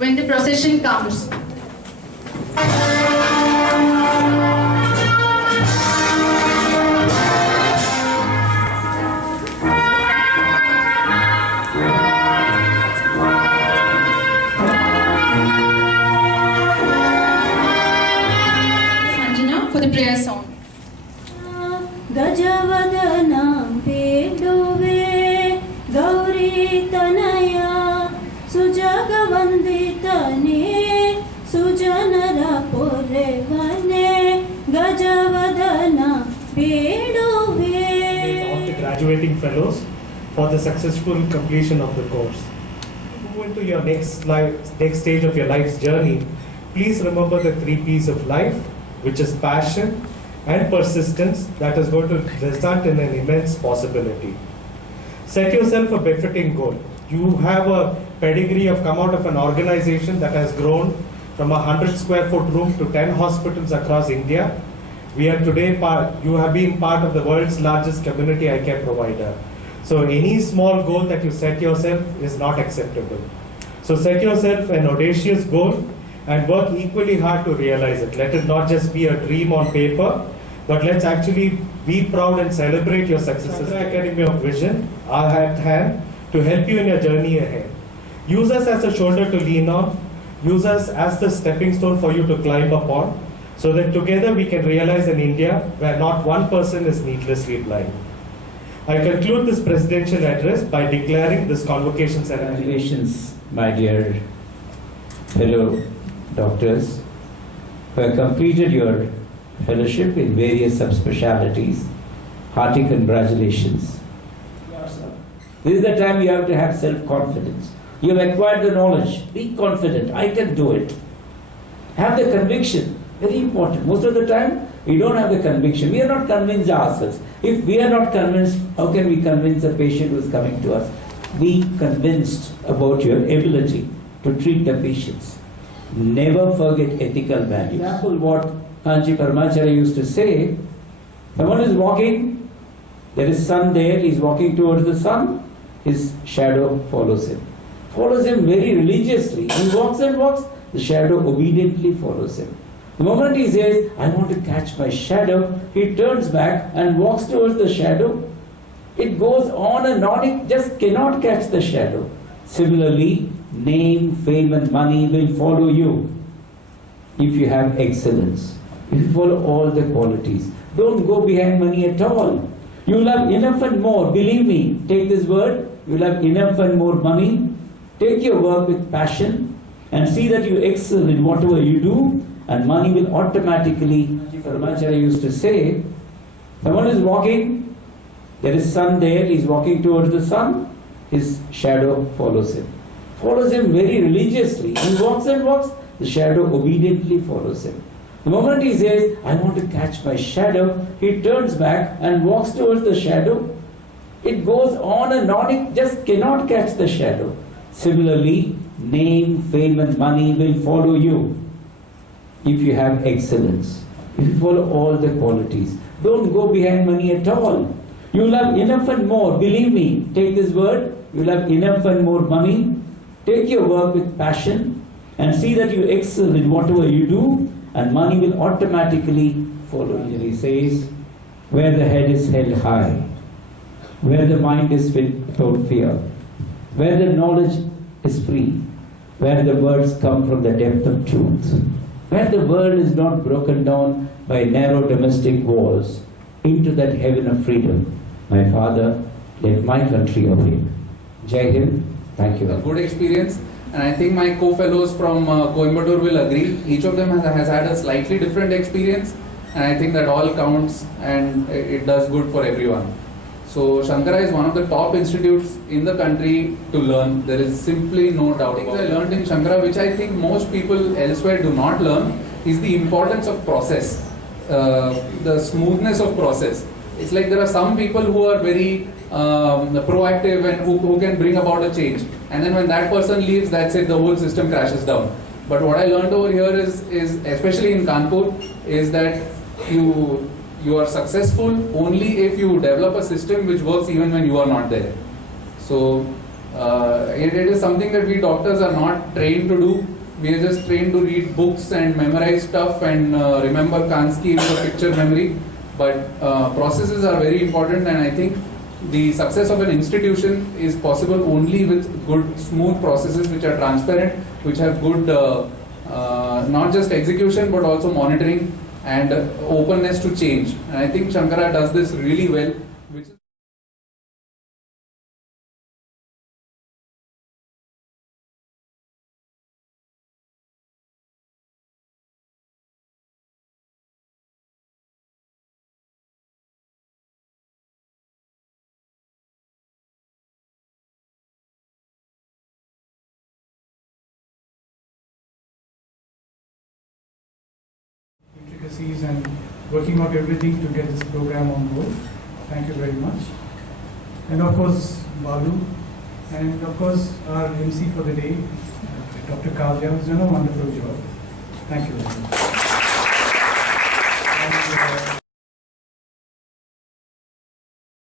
when the procession comes. Sanjana for the prayer song. Gajavadanam Peduve Gauri Tanaya Sujagavanditane Sujanara Purevane Gajavadana Peduve. Of the graduating fellows for the successful completion of the course. Move into your next stage of your life's journey. Please remember the 3 P's of life, which is passion and persistence, that is going to result in an immense possibility. Set yourself a befitting goal. You have a pedigree of come out of an organization that has grown from a 100 square foot room to 10 hospitals across India. We are today you have been part of the world's largest community eye care provider. So any small goal that you set yourself is not acceptable. So set yourself an audacious goal and work equally hard to realize it. Let it not just be a dream on paper, but let's actually be proud and celebrate your successes. Sankara Academy of Vision are at hand to help you in your journey ahead. Use us as a shoulder to lean on. Use us as the stepping stone for you to climb upon, so that together we can realize an India where not one person is needlessly blind. I conclude this presidential address by declaring this convocation ceremony. Congratulations, my dear fellow doctors, who have completed your fellowship in various subspecialties. Hearty congratulations. This is the time you have to have self-confidence. You have acquired the knowledge. Be confident. I can do it. Have the conviction. Very important. Most of the time, we don't have the conviction. We are not convinced ourselves. If we are not convinced, how can we convince a patient who is coming to us? Be convinced about your ability to treat the patients. Never forget ethical values. Example, what Kanchi Paramacharya used to say, someone is walking, there is sun there, he is walking towards the sun, his shadow follows him. Follows him very religiously. He walks and walks, the shadow obediently follows him. The moment he says, I want to catch my shadow, he turns back and walks towards the shadow. It goes on and on, it just cannot catch the shadow. Similarly, name, fame and money will follow you if you have excellence. It will follow all the qualities. Don't go behind money at all. You will have enough and more. Believe me, take this word, you will have enough and more money. Take your work with passion and see that you excel in whatever you do, and money will automatically. Paramacharya used to say, someone is walking, there is sun there, he is walking towards the sun, his shadow follows him. Follows him very religiously. He walks and walks, the shadow obediently follows him. The moment he says, I want to catch my shadow, he turns back and walks towards the shadow. It goes on and on, it just cannot catch the shadow. Similarly, name, fame and money will follow you if you have excellence. It will follow all the qualities. Don't go behind money at all. You will have enough and more. Believe me, take this word, you will have enough and more money. Take your work with passion and see that you excel in whatever you do, and money will automatically follow you. He says, where the head is held high, where the mind is without fear, where the knowledge is free, where the words come from the depth of truth, where the world is not broken down by narrow domestic walls, into that heaven of freedom. My Father, let my country obey. Jai Hind. Thank you. A good experience, and I think my co-fellows from Coimbatore will agree. Each of them has had a slightly different experience, and I think that all counts and it does good for everyone. So Sankara is one of the top institutes in the country to learn. There is simply no doubt about it. I learned in Sankara, which I think most people elsewhere do not learn, is the importance of process, the smoothness of process. It's like there are some people who are very proactive and who can bring about a change. And then when that person leaves, that's it, the whole system crashes down. But what I learned over here is especially in Kanpur, is that you are successful only if you develop a system which works even when you are not there. So It is something that we doctors are not trained to do. We are just trained to read books and memorize stuff and remember Kansky for picture memory. But processes are very important, and I think the success of an institution is possible only with good, smooth processes which are transparent, which have good not just execution but also monitoring and openness to change. And I think Sankara does this really well. Which is intricacies and working out everything to get this program on board. Thank you very much. And of course, Balu, and of course, our MC for the day, Dr. Kavya, who's done a wonderful job. Thank you very much.